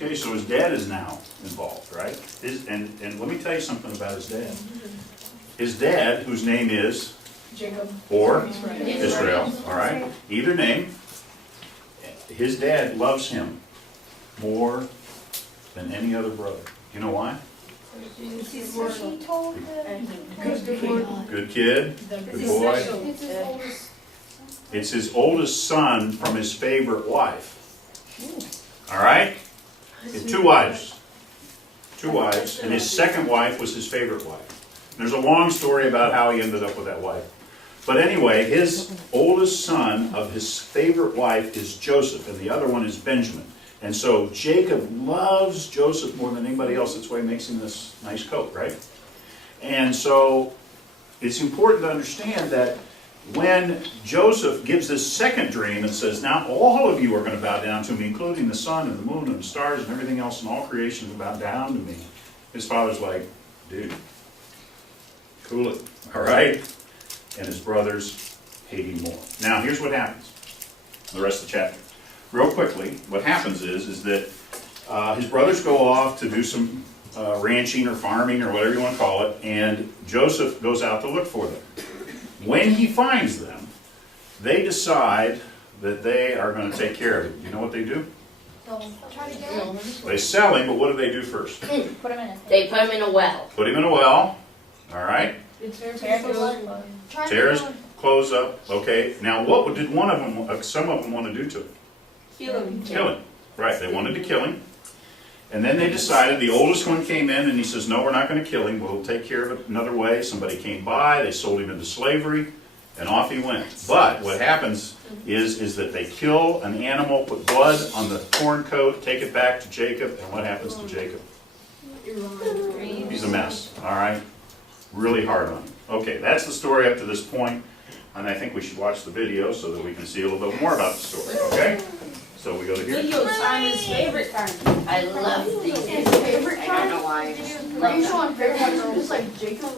Okay, so his dad is now involved, right? And let me tell you something about his dad. His dad, whose name is Jacob. or Israel. Israel, all right? Either name. His dad loves him more than any other brother. You know why? He told Good kid, good boy. it's his oldest. It's his oldest son from his favorite wife. All right? He had two wives. Two wives, and his second wife was his favorite wife. There's a long story about how he ended up with that wife. But anyway, his oldest son of his favorite wife is Joseph, and the other one is Benjamin. And so Jacob loves Joseph more than anybody else. That's why he makes him this nice coat, right? And so it's important to understand that when Joseph gives this second dream and says, now all of you are going to bow down to me, including the sun and the moon and the stars and everything else, and all creation will bow down to me. His father's like, dude, cool it, all right? And his brothers hate him more. Now, here's what happens, the rest of the chapter. Real quickly, what happens is that his brothers go off to do some ranching or farming or whatever you want to call it, and Joseph goes out to look for them. When he finds them, they decide that they are going to take care of him. You know what they do? Try to get him. They sell him, but what do they do first? Put him in a They put him in a well. Put him in a well, all right? Try to Tear his get him. clothes up, okay? Now, what did one of them, some of them want to do to him? Kill him. Kill him. Right, they wanted to kill him. And then they decided, the oldest one came in and he says, no, we're not going to kill him. We'll take care of it another way. Somebody came by, they sold him into slavery, and off he went. But what happens is that they kill an animal, put blood on the torn coat, take it back to Jacob, and what happens to Jacob? He's a mess, all right? Really hard on him. Okay, that's the story up to this point, and I think we should watch the video so that we can see a little bit more about the story, okay? So we go to here. Video time is favorite time. I love these. His favorite I time? don't know why. Are you showing favorite time? Just like Jacob?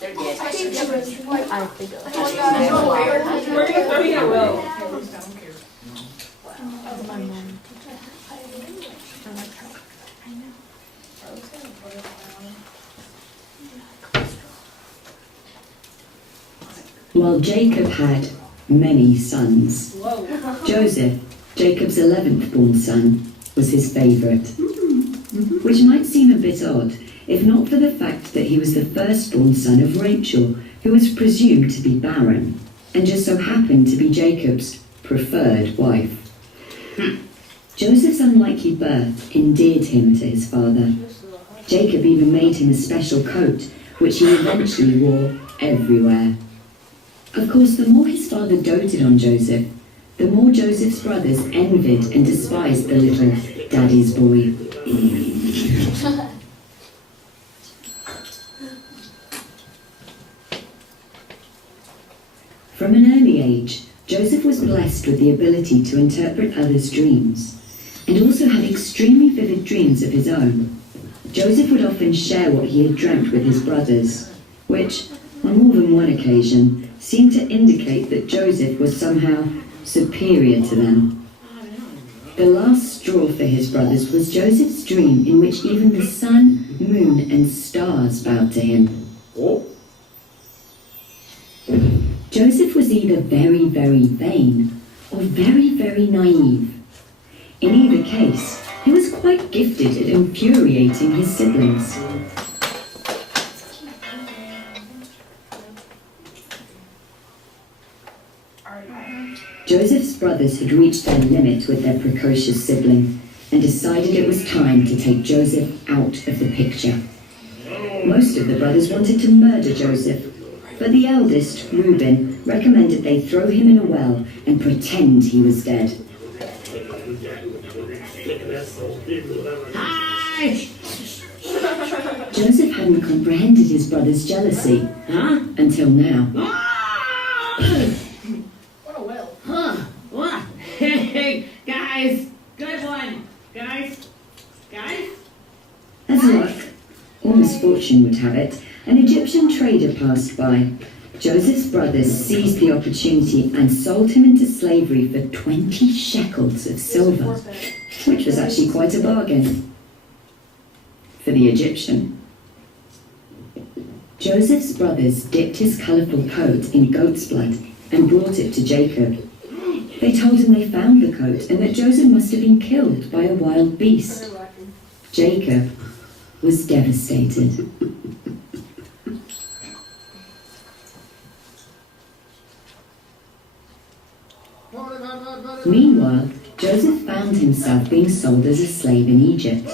They're good. I think Jacob's like, I think like, oh my God, you know favorite time? We're gonna throw you in a well. While Jacob had many sons, Whoa. Joseph, Jacob's 11th born son, was his favourite. Which might seem a bit odd, if not for the fact that he was the firstborn son of Rachel, who was presumed to be barren, and just so happened to be Jacob's preferred wife. Joseph's unlikely birth endeared him to his father. Jacob even made him a special coat, which he eventually wore everywhere. Of course, the more his father doted on Joseph, the more Joseph's brothers envied and despised the little daddy's boy. From an early age, Joseph was blessed with the ability to interpret others' dreams, and also had extremely vivid dreams of his own. Joseph would often share what he had dreamt with his brothers, which, on more than one occasion, seemed to indicate that Joseph was somehow superior to them. The last straw for his brothers was Joseph's dream in which even the sun, moon, and stars bowed to him. Joseph was either very, very vain or very, very naive. In either case, he was quite gifted at infuriating his siblings. Joseph's brothers had reached their limit with their precocious sibling and decided it was time to take Joseph out of the picture. Most of the brothers wanted to murder Joseph, but the eldest, Reuben, recommended they throw him in a well and pretend he was dead. Joseph hadn't comprehended his brother's jealousy until now. What? Hey, guys, good one. Guys. As luck or misfortune would have it, an Egyptian trader passed by. Joseph's brothers seized the opportunity and sold him into slavery for 20 shekels of silver. which was actually quite a bargain for the Egyptian. Joseph's brothers dipped his colourful coat in goat's blood and brought it to Jacob. They told him they found the coat and that Joseph must have been killed by a wild beast. Jacob was devastated. Meanwhile, Joseph found himself being sold as a slave in Egypt.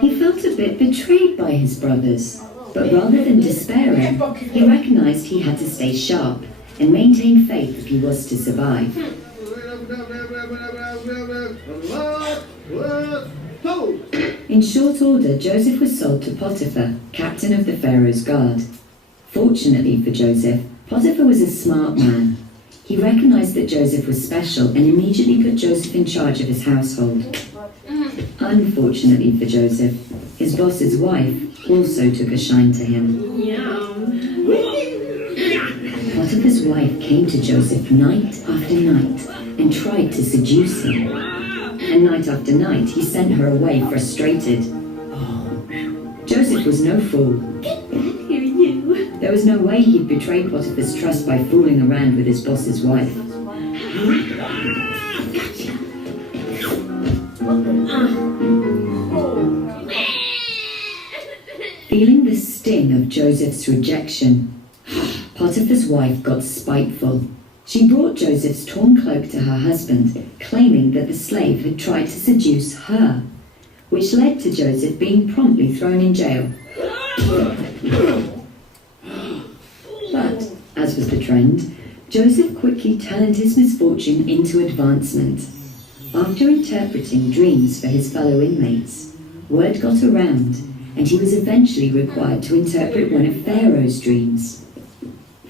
He felt a bit betrayed by his brothers, but rather than despairing, he recognized he had to stay sharp and maintain faith if he was to survive. In short order, Joseph was sold to Potiphar, captain of the Pharaoh's guard. Fortunately for Joseph, Potiphar was a smart man. He recognized that Joseph was special and immediately put Joseph in charge of his household. Unfortunately for Joseph, his boss's wife also took a shine to him. Potiphar's wife came to Joseph night after night and tried to seduce him. And night after night, he sent her away frustrated. Joseph was no fool. There was no way he'd betray Potiphar's trust by fooling around with his boss's wife. Feeling the sting of Joseph's rejection, Potiphar's wife got spiteful. She brought Joseph's torn cloak to her husband, claiming that the slave had tried to seduce her, which led to Joseph being promptly thrown in jail. But, as was the trend, Joseph quickly turned his misfortune into advancement. After interpreting dreams for his fellow inmates, word got around, and he was eventually required to interpret one of Pharaoh's dreams.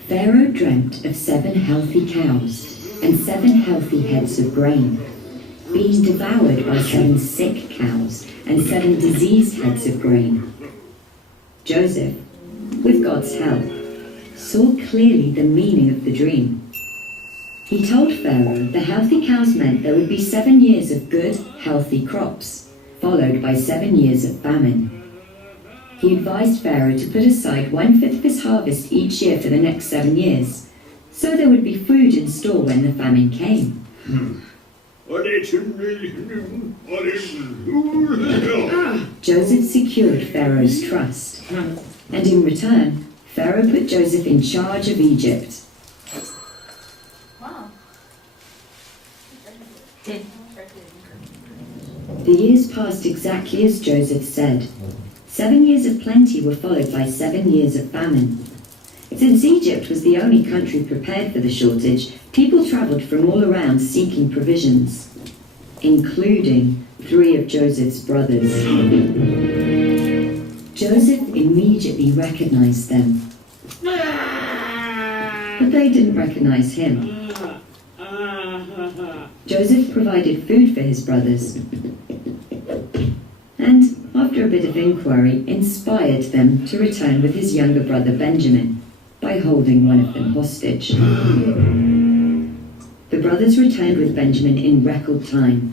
Pharaoh dreamt of 7 healthy cows and 7 healthy heads of grain, being devoured by 7 sick cows and 7 diseased heads of grain. Joseph, with God's help, saw clearly the meaning of the dream. He told Pharaoh the healthy cows meant there would be 7 years of good, healthy crops, followed by 7 years of famine. He advised Pharaoh to put aside 1/5 of his harvest each year for the next 7 years, so there would be food in store when the famine came. Joseph secured Pharaoh's trust, and in return, Pharaoh put Joseph in charge of Egypt. Wow. The years passed exactly as Joseph said. 7 years of plenty were followed by 7 years of famine. Since Egypt was the only country prepared for the shortage, people travelled from all around seeking provisions, including 3 of Joseph's brothers. Joseph immediately recognized them, but they didn't recognize him. Joseph provided food for his brothers, and after a bit of inquiry, inspired them to return with his younger brother Benjamin by holding one of them hostage. The brothers returned with Benjamin in record time.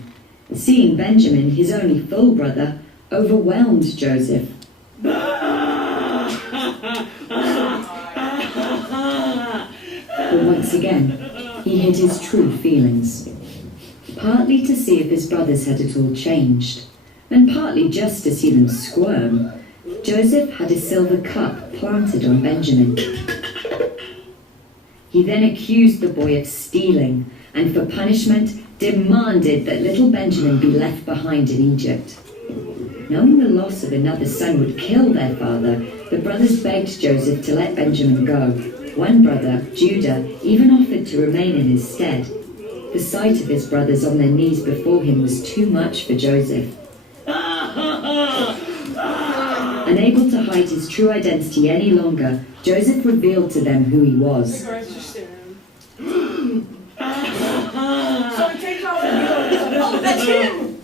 Seeing Benjamin, his only full brother, overwhelmed Joseph. But once again, he hid his true feelings, partly to see if his brothers had at all changed, and partly just to see them squirm. Joseph had a silver cup planted on Benjamin. He then accused the boy of stealing, and for punishment demanded that little Benjamin be left behind in Egypt. Knowing the loss of another son would kill their father, the brothers begged Joseph to let Benjamin go. One brother, Judah, even offered to remain in his stead. The sight of his brothers on their knees before him was too much for Joseph. Unable to hide his true identity any longer, Joseph revealed to them who he was. The guards just staring at him. So he takes off and he goes, oh, that's him!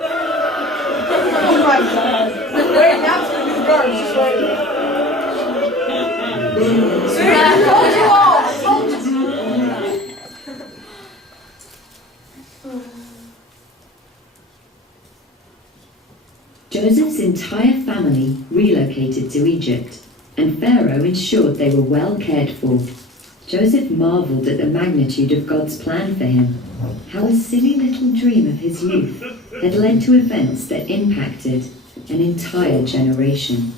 Oh my god. Wait, that's gonna be the guards, just right there. See, I told you all! I told you! Joseph's entire family relocated to Egypt, and Pharaoh ensured they were well cared for. Joseph marveled at the magnitude of God's plan for him, how a silly little dream of his youth had led to events that impacted an entire generation.